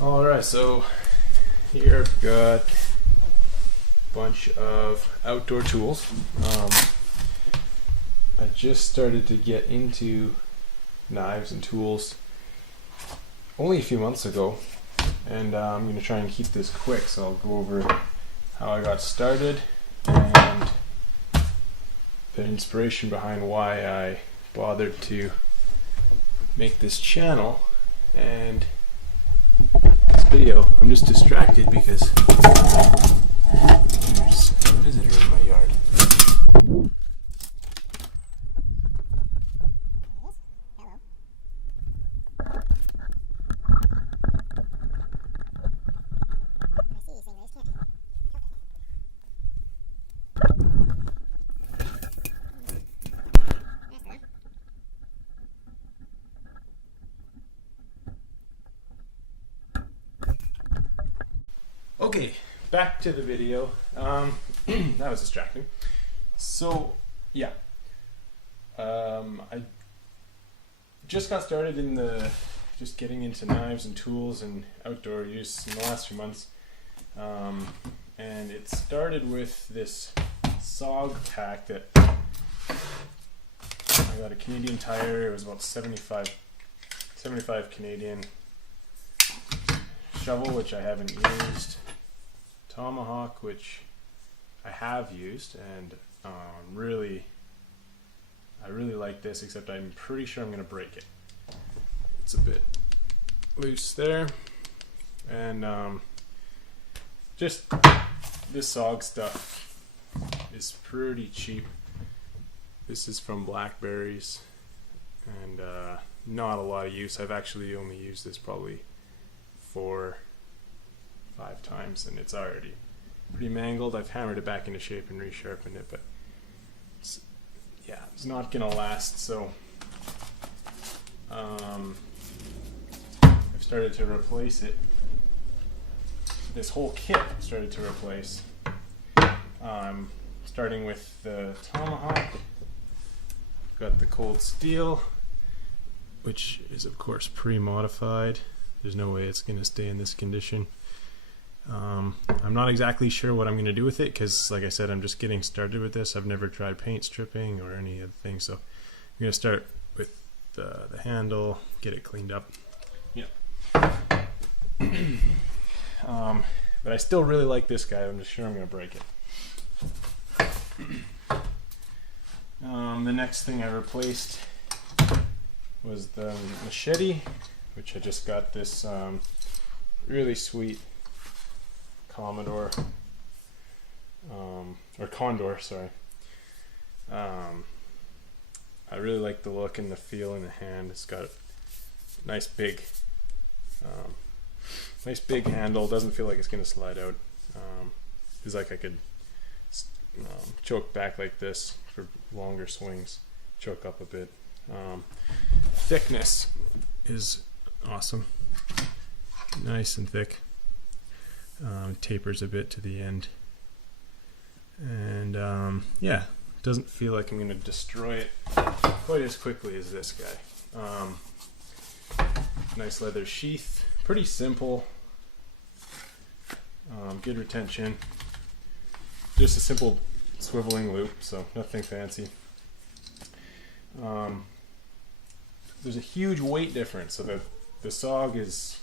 Alright, so here I've got a bunch of outdoor tools. I just started to get into knives and tools only a few months ago, and I'm going to try and keep this quick, so I'll go over how I got started and the inspiration behind why I bothered to make this channel and this video. I'm just distracted because there's a visitor in my yard. Okay, back to the video. That was distracting. So, yeah. I just got started in just getting into knives and tools and outdoor use in the last few months. And it started with this SOG pack that I got a Canadian Tire. It was about 75 Canadian. Shovel, which I haven't used. Tomahawk, which I have used, and I really like this, except I'm pretty sure I'm going to break it. It's a bit loose there. And just this SOG stuff is pretty cheap. This is from Blackberries, and not a lot of use. I've actually only used this probably 4-5 times, and it's already pretty mangled. I've hammered it back into shape and resharpened it, but it's not gonna last. So I've started to replace it. This whole kit I've started to replace. Starting with the Tomahawk. Got the cold steel, which is of course pre-modified. There's no way it's going to stay in this condition. I'm not exactly sure what I'm going to do with it because, like I said, I'm just getting started with this. I've never tried paint stripping or any other thing, so I'm going to start with the handle, get it cleaned up. Yeah. But I still really like this guy. I'm just sure I'm going to break it. The next thing I replaced was the Machete, which I just got this really sweet Commodore, or Condor, sorry. I really like the look and the feel in the hand. It's got a nice big handle. Doesn't feel like it's going to slide out. Feels like I could choke back like this for longer swings, choke up a bit. Thickness is awesome, nice and thick. Tapers a bit to the end, and yeah, doesn't feel like I'm going to destroy it quite as quickly as this guy. Nice leather sheath, pretty simple, good retention, just a simple swiveling loop, so nothing fancy. There's a huge weight difference, so the SOG is,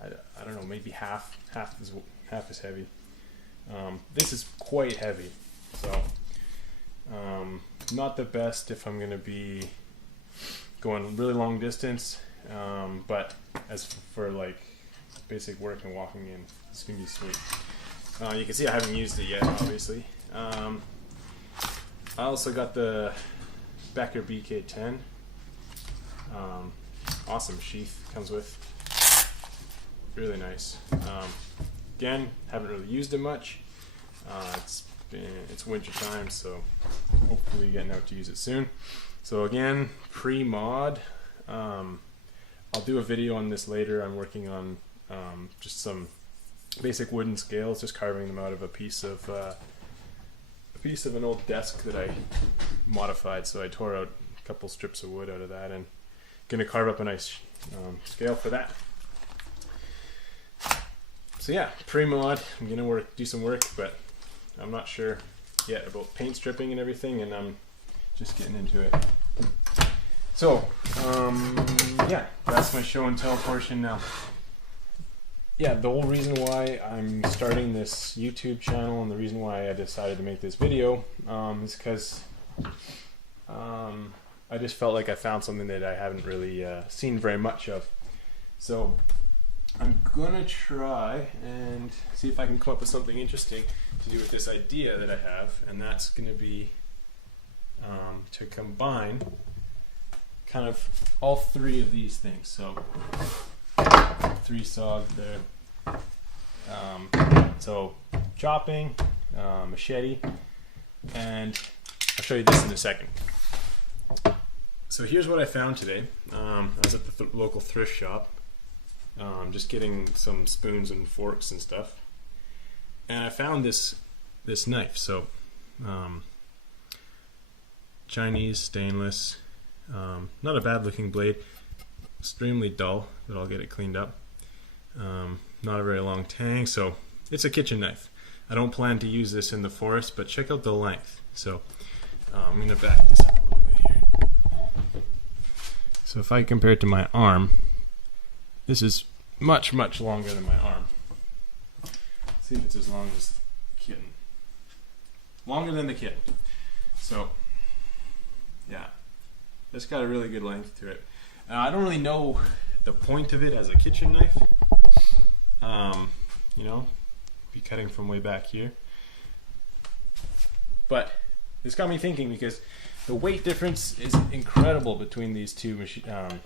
I don't know, maybe half as heavy. This is quite heavy, so not the best if I'm going to be going really long distance, but as for like basic work and walking in, it's going to be sweet. You can see I haven't used it yet, obviously. I also got the Becker BK10. Awesome sheath comes with. Really nice. Again, haven't really used it much. It's winter time, so hopefully getting out to use it soon. So again, pre-mod. I'll do a video on this later. I'm working on just some basic wooden scales, just carving them out of a piece of an old desk that I modified. So I tore out a couple strips of wood out of that and gonna carve up a nice scale for that. So yeah, pre-mod. I'm gonna do some work, but I'm not sure yet about paint stripping and everything, and I'm just getting into it. So yeah, that's my show and tell portion now. Yeah, the whole reason why I'm starting this YouTube channel and the reason why I decided to make this video is because I just felt like I found something that I haven't really seen very much of. So I'm gonna try and see if I can come up with something interesting to do with this idea that I have, and that's gonna be to combine kind of all three of these things. So 3 saws there. So chopping, machete, and I'll show you this in a second. So here's what I found today. I was at the local thrift shop, just getting some spoons and forks and stuff, and I found this knife. So Chinese stainless, not a bad looking blade, extremely dull, but I'll get it cleaned up. Not a very long tang, so it's a kitchen knife. I don't plan to use this in the forest, but check out the length. So I'm going to back this up a little bit here. So if I compare it to my arm, this is much, much longer than my arm. Let's see if it's as long as the kitten. Longer than the kitten. So yeah, it's got a really good length to it. I don't really know the point of it as a kitchen knife. You know, be cutting from way back here. But this got me thinking because the weight difference is incredible between these two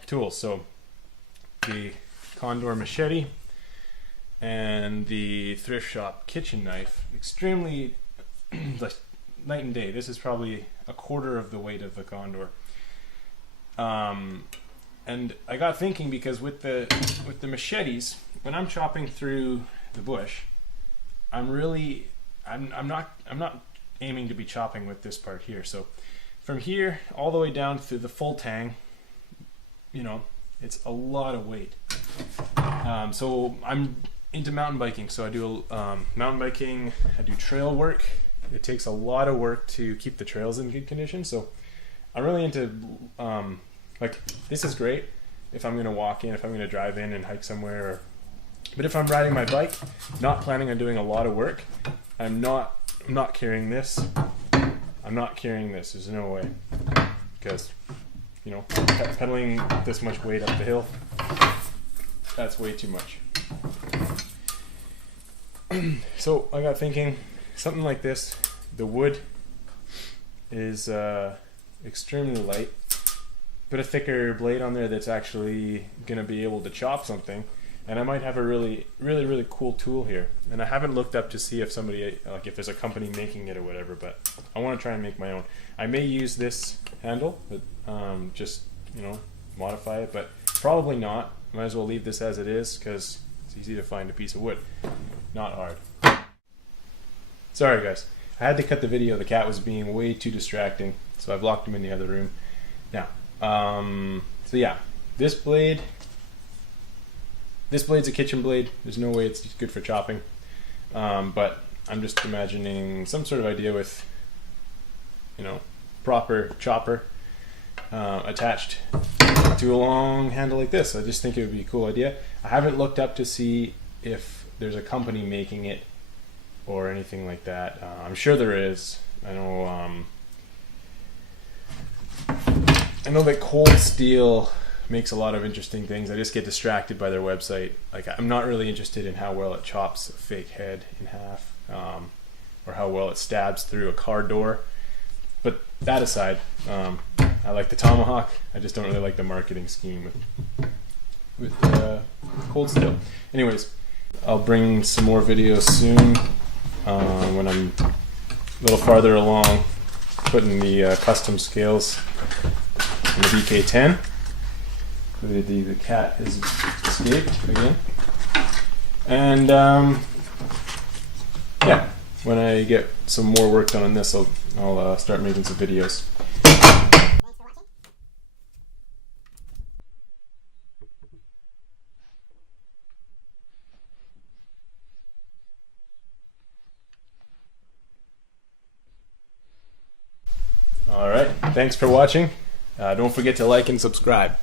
tools. So the Condor machete and the thrift shop kitchen knife, extremely like night and day. This is probably a quarter of the weight of the Condor. And I got thinking because with the machetes, when I'm chopping through the bush, I'm not aiming to be chopping with this part here. So from here all the way down through the full tang, you know, it's a lot of weight. So I'm into mountain biking, so I do mountain biking, I do trail work. It takes a lot of work to keep the trails in good condition, so I'm really into like, this is great if I'm going to walk in, if I'm going to drive in and hike somewhere, but if I'm riding my bike, not planning on doing a lot of work, I'm not carrying this. I'm not carrying this. There's no way, because, you know, pedaling this much weight up the hill, that's way too much. So I got thinking, something like this. The wood is extremely light. Put a thicker blade on there that's actually going to be able to chop something, and I might have a really cool tool here. And I haven't looked up to see if somebody, like if there's a company making it or whatever, but I want to try and make my own. I may use this handle, but just, you know, modify it, but probably not. Might as well leave this as it is because it's easy to find a piece of wood. Not hard. Sorry guys, I had to cut the video. The cat was being way too distracting, so I've locked him in the other room. Now, so yeah, this blade's a kitchen blade. There's no way it's good for chopping, but I'm just imagining some sort of idea with, you know, proper chopper attached to a long handle like this. I just think it would be a cool idea. I haven't looked up to see if there's a company making it or anything like that. I'm sure there is. I know that Cold Steel makes a lot of interesting things. I just get distracted by their website. Like, I'm not really interested in how well it chops a fake head in half, or how well it stabs through a car door. But that aside, I like the tomahawk. I just don't really like the marketing scheme with Cold Steel. Anyways, I'll bring some more videos soon when I'm a little farther along, putting the custom scales in the BK10. The cat has escaped again, and yeah, when I get some more work done on this, I'll start making some videos. Thanks for watching. Don't forget to like and subscribe.